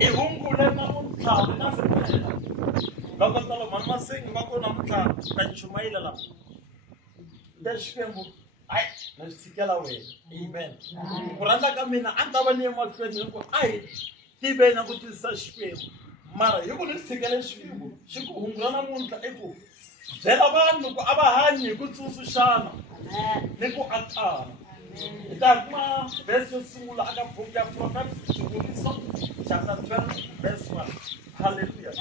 I hungule namuntlha na sepela loko tolo mani masengi va ku namuntlha ta chumayela la ta Xikwembu ai na swi tshikela wena amen ku rhandza ka mina a ni ta va ni ye mahlweni hi ku a hi tiveni na ku twisisa Xikwembu mara hi ku ni tshikele Xikwembu xi ku hungula namuntlha i ku byela vanhu ku a va hanyi hi ku tsundzuxana ni ku akana hi ta kuma verse yo sungula aka buku ya Proverbs xivuriso chapter 12 verse 1 hallelujah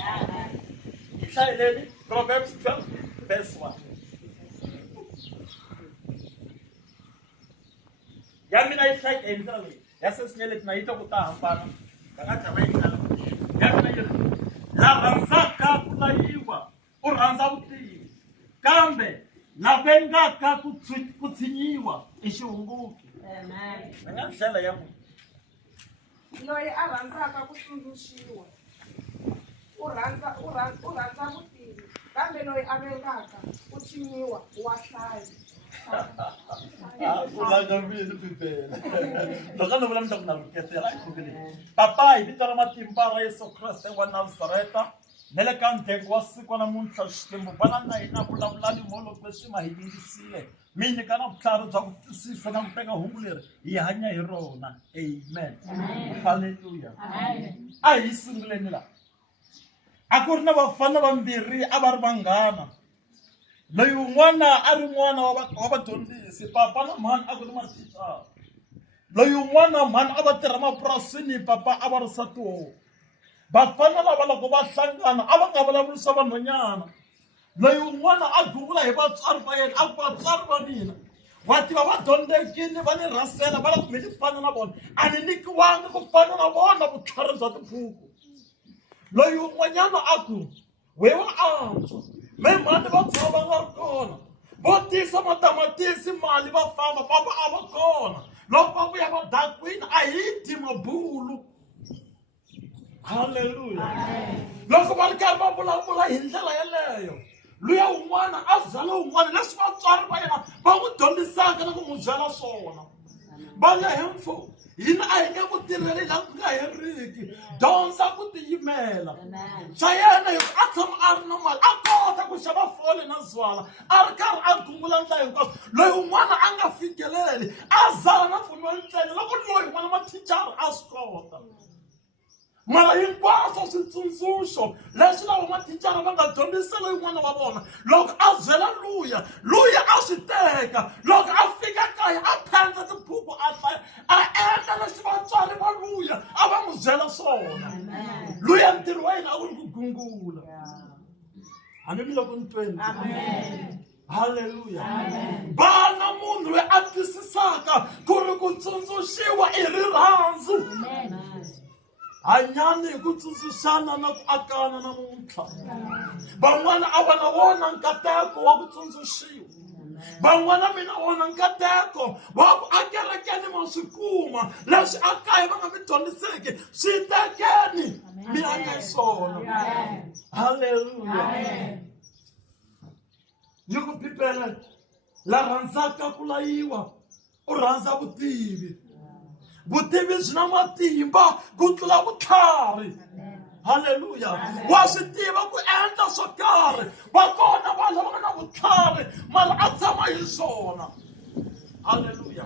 hi hlayeleni Proverbs 12 verse 1 ya mina yi hlayeka hi ndlela leyi ya sesinyeleti na yi ta ku ta hambana va nga tshama yi tlhela ya mina yi ri la rhandzaka ku layiwa u rhandza vutivi kambe la vengaka ku tshinyiwa i xihunguki Amen. va nga hlela ya n'wina Loyi a rhandzaka ku tsundzuxiwa u rhandza vutivi kambe loyi a vengaka ku tshinyiwa wa hlaya. kulanga mini pipela loko ni vula mi ta ku na ruketela i khukile papa hi vito ra matimba ra Yesu Kreste wa Nazareta ne le ka ntengo wa siku namuntlha Xikwembu vana na hina vulavulani molo kwesi ma hi yingisile mi nyika na vutlhari bya ku twisisa na ku teka hungu leri hi hanya hi rona amen halleluya a hi sunguleni la a ku ri na vafana vambirhi a va ri vanghana loyi un'wana a ri n'wana wa vadyondzisi papa na mhani a ku ri mathicara loyi un'wana mhani a va tirha mapurasini papa a va ri satiwo vafana lava loko va hlangana a va nga vulavurisa vanhwanyana loyi un'wana a gungula hi vatswari va yena a ku vatswari va mina wa tiva va dyondzekile va ni rasela va la ku mi ni fana na vona a ni nikiwangi ku fana na vona vutlhari bya tibuku loyi un'wanyana a ku we wa antswa me mhani va tshama va nga ri kona vo tisa matamatisi mali va famba papa a va kona loko va vuya va dakwini a hi dyi mabulu halleluya loko va ri karhi va vulavula hi ndlela yeleyo luya un'wana a byala un'wana leswi vatswari va yena va n'wi dyondzisaka na ku n'wi byela swona va nga hemfo hina a hi nge ku tirheli laha ku nga heriki dyondza ku tiyimela xa yena hi a tshama a ri na mali a kota ku xava fole na zwala a ri karhi a gungula ndla hinkwaswo loyi un'wana a nga fikeleli a zala na pfuniwa ntsena loko loyi un'wana mathicara a swi kota mara hinkwaswo switsundzuxo leswi lavo mathicara va nga dyondzisela yin'wana wa vona loko a byela luya a swi teka loko a fika kaya a phendla tibuku a hlaya a endla leswi vatswari va luya a va n'wi byela swona luya ntirho wa yena a ku ri ku gungula hambi mi loko ni tweni halleluya vana munhu loyi a twisisaka ku ri ku tsundzuxiwa i rirhandzu hanyani hi ku tsundzuxana na ku akana namuntlha van'wana a va na wona nkateko wa ku tsundzuxiwa van'wana mina wona nkateko wa ku akerekeni ma swi kuma leswi a kaya va nga mi dyondziseki swi tekeni mi hanya hi swona halleluya ni ku pipela la rhandzaka ku layiwa u rhandza vutivi vutivi byi na matimba ku tlula vutlhari halleluya wa swi tiva ku endla swo karhi va kona vanhu lava nga na vutlhari mara a tshama hi swona halleluya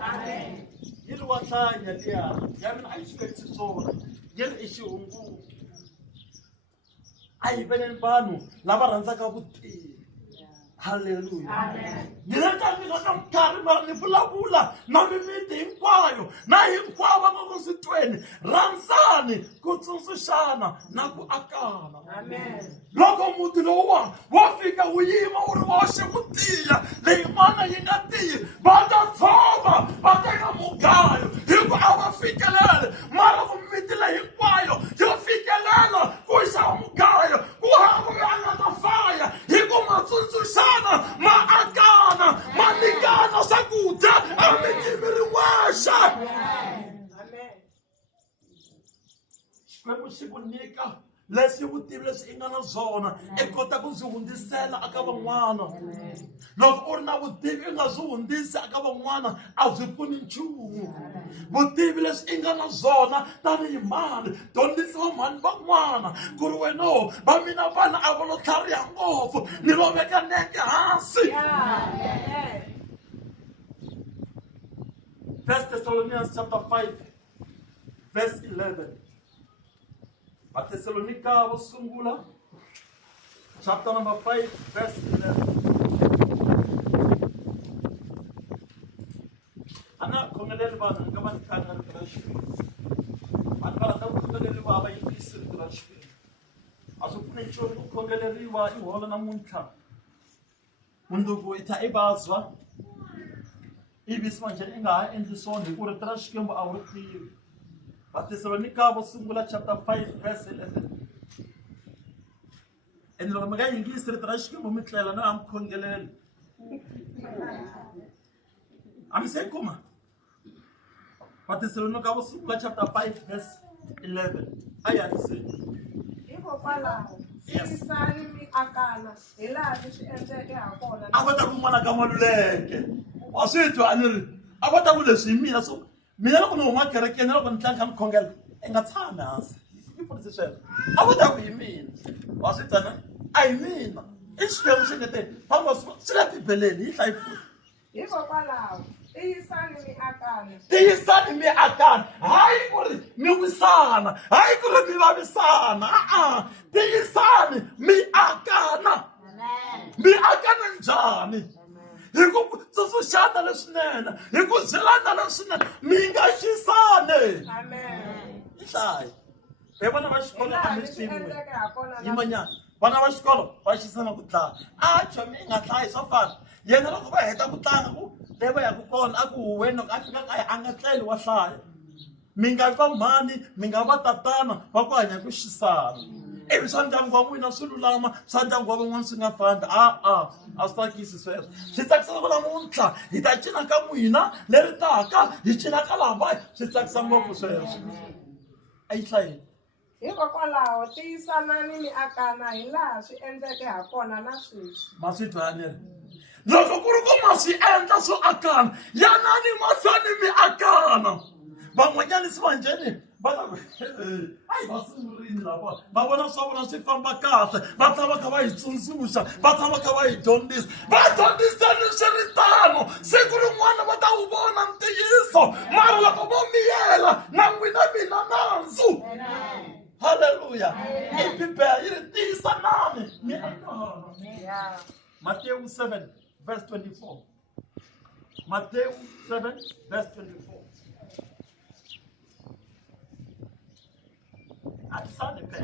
yi ri wa hlanya liya ya mina a yi xiketisi swona yi ri i xihunguki a hi veneni vanhu lava rhandzaka vutivi halleluya ni le ka mina ka nkarhi mara ni vulavula na mimiti hinkwayo na hinkwavo va nga ku swi tweni rhandzani ku tsundzuxana na ku akana loko muti lowuwani wo fika wu yima wu ri woxe ku tiya leyin'wana yi nga tiyi va ta tshova va teka mugayo hi ku a va fikeleli mara ku miti leyi hinkwayo yo fikelela ku xava mugayo ku hava loyi a nga ta faya hi ku ma tsundzuxana ma akana ma nyikana swakudya a mi tivi ri wexe Xikwembu xi ku nyika leswi vutivi leswi i nga na byona i kota ku byi hundzisela aka van'wana loko u ri na vutivi i nga byi hundzisi aka van'wana a byi pfuni nchumu vutivi leswi i nga na byona tanihi mani dyondzisa mani van'wana ku ri wena va mina vana a va lo tlhariha ngopfu ni lo veka nenge hansi. First Thessalonians chapter 5 verse 11. Vathesalonika vo sungula chapter number 5 verse 11. Ana khongeleli vana nga va nikanga ri ra Xikwembu. Vanhu va rhandza ku khongeleli va yingisi ri ra Xikwembu. A swi pfuni nchumu ku khongeleriwa i hola namuntlha. Mundzuku i ta i vabya. Ivi manje i nga ha endli swona hi ku rito ra Xikwembu a wu ri tivi. Vathesalonika vo sungula chapter 5 verse 11. And loko mi nga yingisi rito ra Xikwembu mi tlela no mi khongeleli. A mi se kuma. Vathesalonika vo sungula chapter 5 verse 11. Hikokwalaho tiyisani mi akana hi laha leswi endleke ha kona. A va ta ku n'wana ka Maluleke. Wa swi twa a ni ri a va ta ku leswi hi mina so mina loko ni huma kerekeni loko ni tlanga mi khongela i nga tshami hansi. I funisi sweswo. A va ta ku hi mina. Wa swi twa na a hi mina. I Xikwembu xi ngete famba swi le Bibeleni hi hlayi futhi. Hikokwalaho tiyisani mi akana. Tiyisani mi akana hayi ku ri mi wisana hayi ku ri mi vavisana tiyisani mi akana. Mi akana njhani hi ku tsundzuxana leswinene hi ku byelana leswinene mi nga xisani. I hlayi hi vana va xikolo a mi tivi yimanyana vana va xikolo va xisana ku tlanga a chomi i nga hlayi swo fana yena loko va heta ku tlanga ku leva ya ku kona a ku huweni loko a fika kaya a nga tleli wa hlaya mi nga va mhani mi nga va tatana va ku hanya ku xisana ivi swa ndyangu wa n'wina swi lulama swa ndyangu wa van'wana swi nga fambi a swi tsakisi sweswo swi tsakisa ku namuntlha hi ta cina ka n'wina leri taka hi cina ka lavaya swi tsakisa ngopfu sweswo a yi hlayeni. Hikokwalaho tiyisanani mi akana hi laha swi endleke ha kona na sweswi. Ma swi twanile loko ku ri ku ma swi endla swo akana yanani mahlweni mi akana. Van'wanyani si vanjheni va ta ayi va sungurile lava va vona swa vona swi famba kahle va tshama kha va hi tsundzuxa va tshama kha va hi dyondzisa va dyondziseni swiritano siku rin'wana va ta wu vona ntiyiso mara loko vo miyela na n'wina mina nandzu. Hallelujah. I Bibele yi ri tiyisanani mi akana. Matthew 7 verse 24. Matthew 7 verse 24. Atisane pe.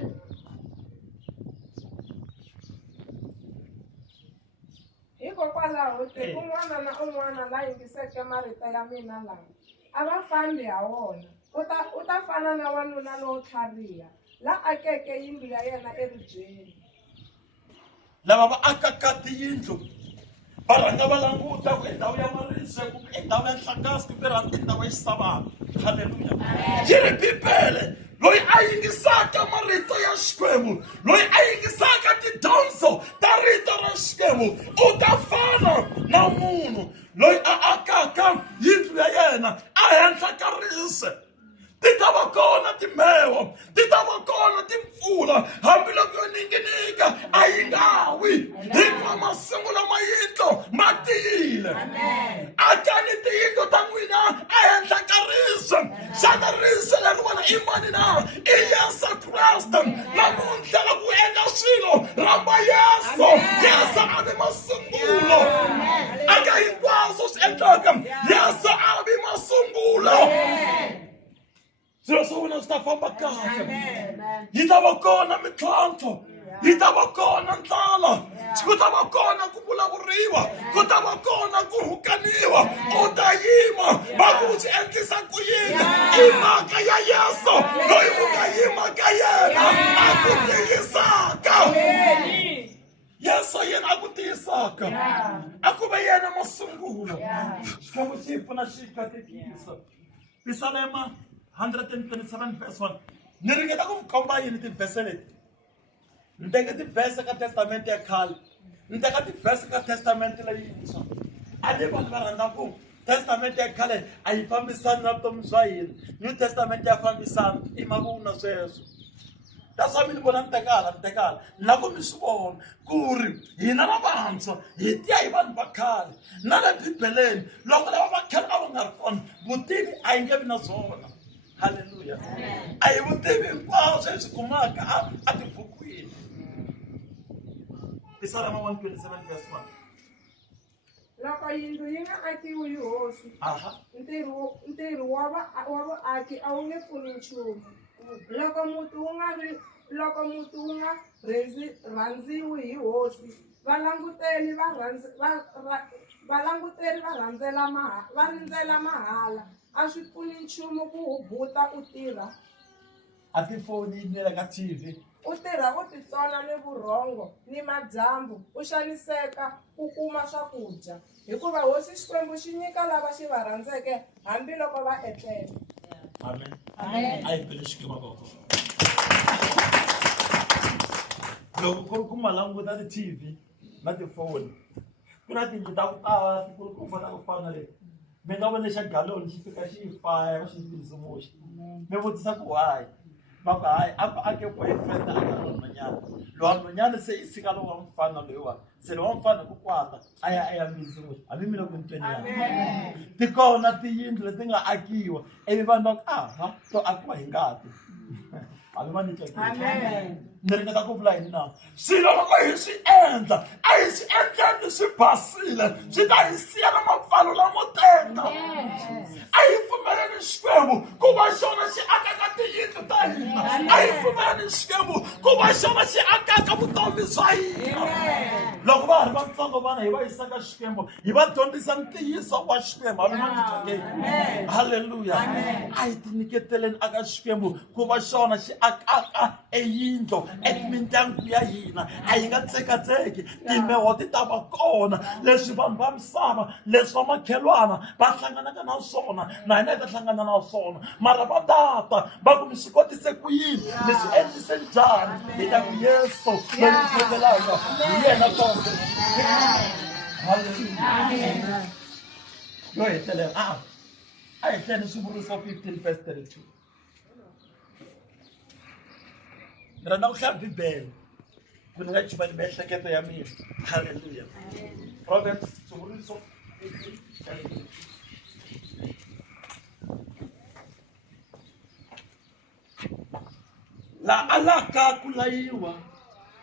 Hikokwalaho un'wana na un'wana la yingiseke marito ya mina lawa a va fambi ha wona u ta fana na wanuna lowo tlhariha la akeke yindlu ya yena eribyeni. Lava va akaka tiyindlu va rhanga va languta ku endhawu ya maribye kumbe endhawu ya nhlangasi kumbe endhawu ya xisavana. Haleluya. Yi ri Bibele loyi a yingisaka marito ya Xikwembu loyi a yingisaka tidyondzo ta rito ra Xikwembu u ta fana na munhu loyi a akaka yindlu ya yena a henhla ka rise. Ti ta va kona timhewa ti ta va kona timpfula hambiloko yo ninginika a yi nga wi hikuva masimu lama yindlo ma tiyile. Akani tiyindlo ta n'wina a henhla ka rise. Xana rise leri vona i mani na i Yesu Kreste. Namuntlha loko u endla swilo rhamba Yesu. Yesu a vi masungulo aka hinkwaswo swi endlaka Yesu a vi masungulo. Swilo swa wena swi ta famba kahle. Yi ta va kona mintlhontlho yi ta va kona ndlala ku ta va kona ku vulavuriwa ku ta va kona ku hukaniwa u ta yima va ku swi endlisa ku yini i mhaka ya Yesu loyi u nga yima ka yena a ku tiyisaka. Yesu yena a ku tiyisaka a ku va yena masungulo. Xikwembu xi pfuna xi katekisa Psalm 127 verse 1. Ni ringeta ku mi komba yini tivhese leti. Ni teke tivhese ka testamente ya khale ni teka tivhese ka testamente leyintshwa. A ni vanhu va rhandza ku Testament ya khale a yi fambisani na vutomi bya hina. New Testament ya fambisana i mavunwa sweswo. That's why mi vona ntekala na ku mi swi vona ku ri hina lavantshwa hi tiya hi vanhu va khale na le Bibeleni loko lava va khale a va nga ri kona vutivi a yi nge vi na byona. Haleluya. A hi vutivi hinkwaswo hi swi kumaka a tibukwini. Psalm 127 verse 1. Loko yindlu yi nga akiwi hi hosi, ntirho wa vaaki a wu nge pfuni nchumu. Loko muti wu nga rhandziwi hi hosi, valanguteri va rindzela mahala. A swi pfuni nchumu ku wu buta u tirha. A tifonini ni le ka TV. U tirha u titsona ni vurhongo ni madyambu, u xaniseka ku kuma swakudya. Hikuva hosi Xikwembu xi nyika lava xi va rhandzeke hambiloko va etlela. Amen. Amen. A hi bele Xikwembu koko. Loko ku ri ku ma languta ti-TV na tifoni, ku na tindlu ta ku tala tikulukumba ta ku fana leti. Mi nga vona xa galoni xi fika xi yi faya va xi virisa moxa. Mi vutisa ku why? Va ku hayi a ku ake boyfriend a nga ri nhwanyana. Lowa nhwanyana se i sika lowu wa mfana loyiwa. Se lowa mfana ku kwata a ya mbisi moxa. Hambi mi le ku ntweni yani. Ti kona tiyindlu leti nga akiwa ivi vanhu va ku to akiwa hi ngati. Hambi va ni twa. Amen. Ni ringeta ku vula yini na swilo loko hi swi endla a hi swi endleni swi basile swi ta hi siya na mapfalo lamo tenda. A hi pfumeleni Xikwembu ku va xona xi akaka tiyindlu ta hina. A hi pfumeleni Xikwembu ku va xona xi akaka vutomi bya hina. Loko va ha ri vatsongo vana hi va yisaka Xikwembu hi va dyondzisa ntiyiso wa Xikwembu. Hambi ma ni twakeni. Haleluya. A hi tinyiketeleni aka Xikwembu ku va xona xi akaka eyindlo mindyangu ya hina. A yi nga tsekatseki timheho ti ta va kona. Leswi vanhu va misava leswi va makhelwana va hlanganaka na swona na hina hi ta hlangana na swona. Mara va tata va ku mi swi kotise ku yini mi swi endlise njhani. Hi ta ku Yesu loyi ku pfumelaka hi yena konke. Haleluya. Yo hetelela a hi hleni Swivuriso 15 verse 32. Ni rhandza ku hlaya Bibele ku ni nga chuvani miehleketo ya mina. Haleluya. Proverbs Swivuriso 15. La alaka ku layiwa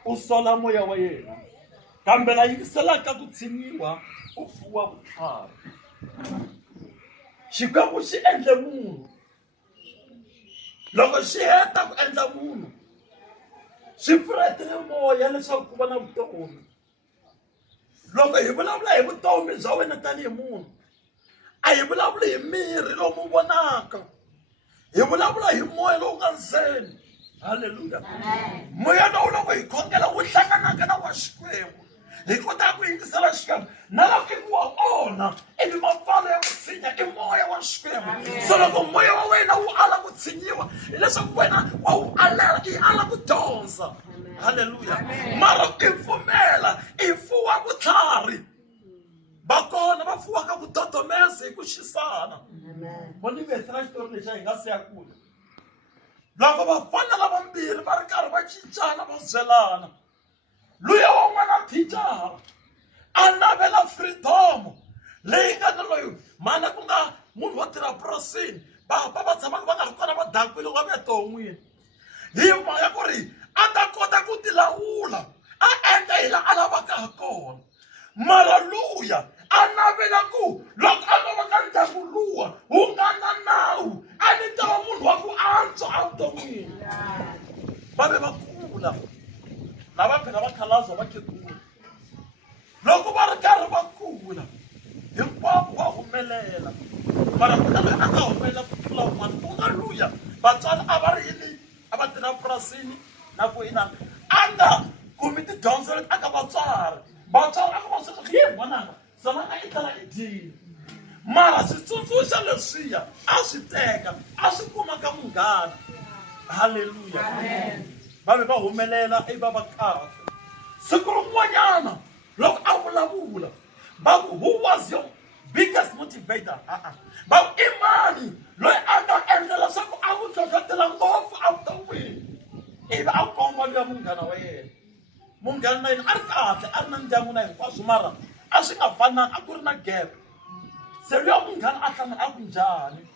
u sola moya wa yena, kambe la yingiselaka ku tshinyiwa u fuwa vutlhari. Xikwembu xi endle munhu. Loko xi heta ku endla munhu swi pfuretile moya leswaku ku va na vutomi. Loko hi vulavula hi vutomi bya wena tanihi munhu a hi vulavuli hi miri lowu vonaka, hi vulavula hi moya lowu nga ndzeni. Haleluya. Moya lowu loko hi khongela wu hlanganaka na wa Xikwembu hi kota ku yingisela Xikwembu na loko ku wa ona ivi mapfalo ya ku tshinya i moya wa Xikwembu. So loko moya wa wena wu ala ku tshinyiwa hileswaku wena wa wu alela i ala ku dyondza. Haleluya. Mara i pfumela i fuwa vutlhari. Va kona va fuwaka vudodomese hi ku xisana. Vona mi hetela xitori lexi hi nga siya kule. Loko vafana lavambirhi va ri karhi va cincana va byelana, luya wan'wana thicara a navela freedom leyi nga na loyi mana ku nga munhu wo tirha purasini va tshamaka va nga ri kona va dakwile wa veton'wini. Hi mhaka ku ri a ta kota ku tilawula a endla hi laha a lavaka ha kona. Mara luya a navela ku loko a nga va ka ndyangu luwa wu nga na nawu a ni ta va munhu wa ku antswa evuton'wini. Va ve va kula na va phela va khalaza va khegula. Loko va ri karhi va kula hinkwavo va humelela, mara ku na loyi a nga humelela ku tlula un'wana ku nga luya. Vatswari a va ri yini a va tirha purasini na ku yina a nga kumi tidyondzo leti aka vatswari. Vatswari a nga va sweswi hi n'wananga zanaka i tala i dyile. Mara switsundzuxa leswiya a swi teka a swi kuma ka munghana. Haleluya. Va ve va humelela ivi va kahle. Siku rin'wanyana loko a vulavula va ku who was your biggest motivator. But imani, loyi anga endlela leswaku a ku hlohlotela ngopfu evuton'wini. Ivi a komba luya munghana wa yena. Munghana na yena a ri kahle, a ri na ndyangu na hinkwaswo mara a swi nga fananga, a ku ri na gap. Se luya munghana a hlamula a ku njhani?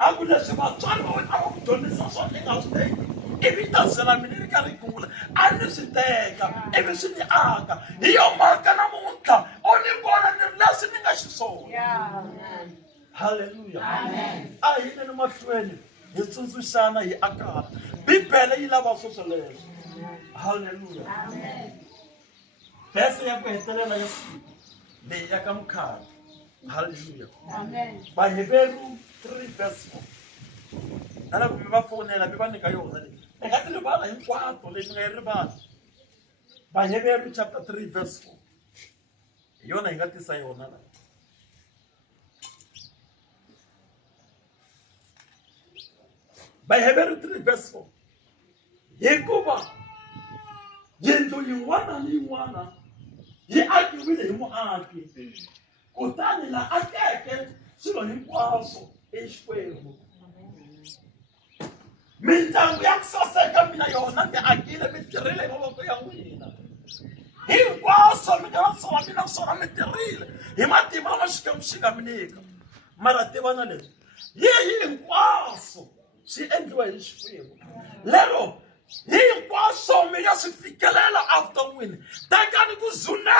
A ku leswi vatswari va wena a va ku dyondzisa swona i nga swi teki. Ivi ta byela mina ni karhi gungula a ni swi teka ivi swi ni aka. Hi yo mhaka namuntlha u ni vona ni leswi ni nga xiswona. Haleluya. A hi yineni mahlweni hi tsundzuxana hi akana. Bibele yi lava sweswo leswo. Haleluya. Verse ya ku hetelela ya siku leyi ya ka Mukhari. Haleluya. Vaheberu 3 verse 4. Ana ku mi va fonela mi va nyika yona leyi. I nga ti rivala hinkwato leyi mi nga yi rivala. Vaheberu chapter 3 verse 4. Hi yona hi nga tisa yona la. Vaheberu 3 verse 4. Hikuva yindlu yin'wana ni yin'wana yi akiwile hi muaki. Kutani la akeke swilo hinkwaswo exikwembu. Mindyangu ya ku saseka mina yona mi akile mi tirhile hi mavoko ya n'wina. Hinkwaswo mi nga na swona mina swona mi tirhile hi matimba lama Xikwembu xi nga mi nyika. Mara tivana leswi hinkwaswo swi endliwa hi Xikwembu. Lero hinkwaswo mi nga swi fikelela evuton'wini. Tekani ku zuneka